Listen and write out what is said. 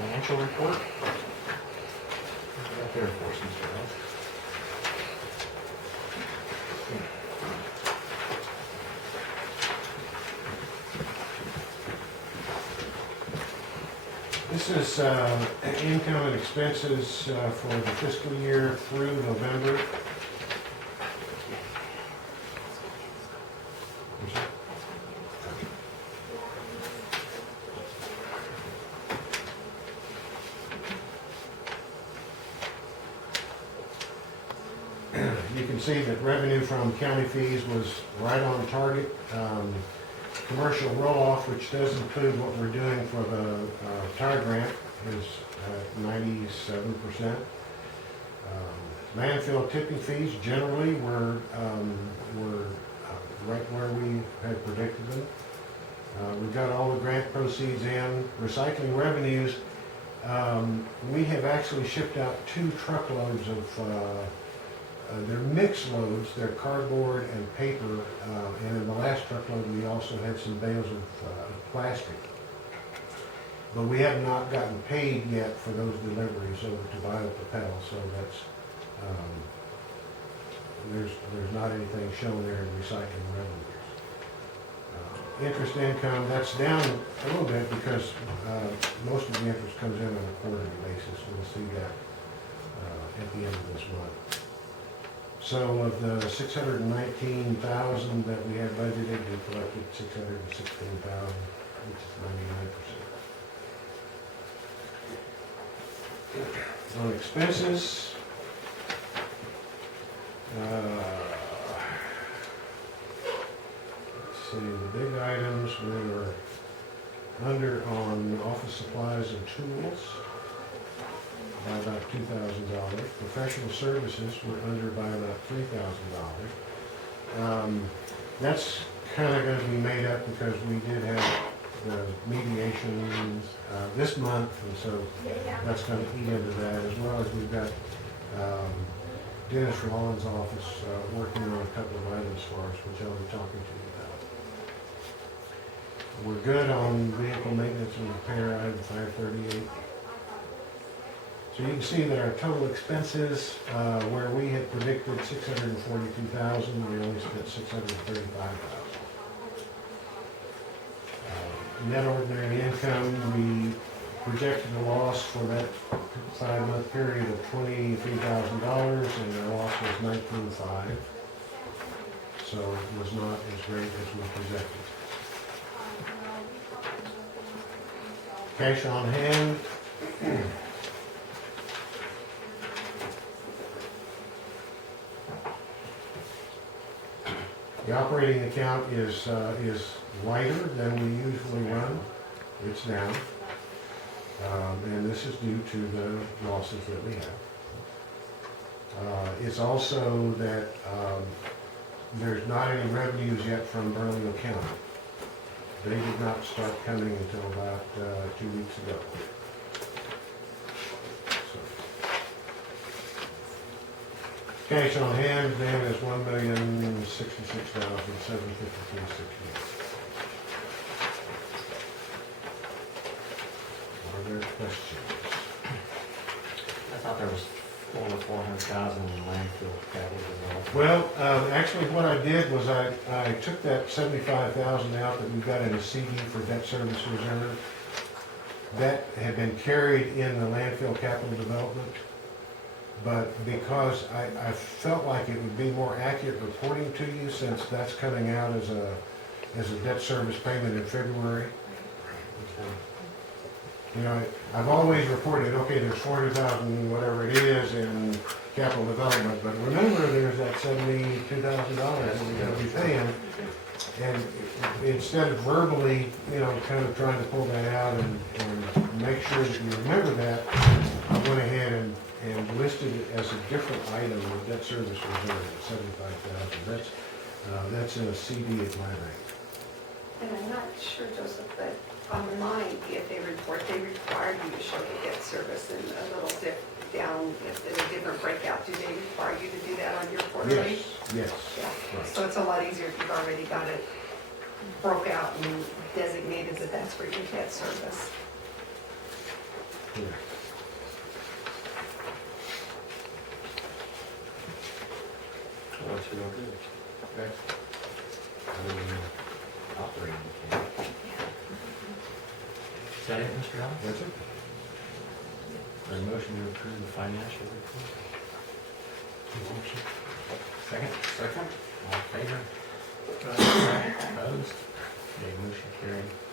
financial report. Right there for us, Mr. Ellis. This is income and expenses for the fiscal year through November. You can see that revenue from county fees was right on target. Commercial roll-off, which does include what we're doing for the tire grant, is 97%. Landfill tipping fees generally were right where we had predicted them. We've got all the grant proceeds in. Recycling revenues, we have actually shipped out 2 truckloads of they're mixed loads, they're cardboard and paper, and in the last truckload we also had some bales of plastic. But we have not gotten paid yet for those deliveries over to Biopropel, so that's, there's not anything shown there in recycling revenues. Interest income, that's down a little bit because most of the interest comes in on a quarterly basis. We'll see that at the end of this month. So of the $619,000 that we had budgeted, we collected $616,000, which is 99%. On expenses, let's see, the big items, we were under on office supplies and tools by about $2,000. Professional services were under by about $3,000. That's kind of going to be made up because we did have the mediations this month, and so that's going to eat into that, as well as we've got Dennis Rollins' office working on a couple of items for us, which I'll be talking to you about. We're good on vehicle maintenance and repair, item 538. So you can see that our total expenses, where we had predicted $642,000, we only spent $635,000. Net ordinary income, we projected a loss for that 5-month period of $23,000, and our loss was $19,500. So it was not as great as we projected. Cash on hand. The operating account is lighter than we usually run. It's down. And this is due to the losses that we have. It's also that there's not any revenues yet from Bernalillo County. They did not start coming until about 2 weeks ago. Cash on hand then is $1,066,753.68. Are there questions? I thought there was over $400,000 in landfill capital development. Well, actually what I did was I took that $75,000 out that we've got in a CD for debt service reserve. That had been carried in the landfill capital development. But because I felt like it would be more accurate reporting to you, since that's coming out as a debt service payment in February. You know, I've always reported, okay, there's $400,000, whatever it is, in capital development, but remember there's that $72,000 that we gotta be paying. And instead of verbally, you know, kind of trying to pull that out and make sure that you remember that, I went ahead and listed it as a different item with debt service reserve at $75,000. That's in a CD at my bank. And I'm not sure, Joseph, but on my EFA report, they required you to show the debt service and a little dip down, if there's a different breakout. Do they require you to do that on your quarterly? Yes. Yeah. Right. So it's a lot easier if you've already got it broke out and designated that that's for your debt service. either. What else you gonna do? Okay. Other than operating account. Is that it, Mr. Allen? That's it. A motion to approve the financial report? Second? Second? All in favor? Opposed? Okay, motion carried.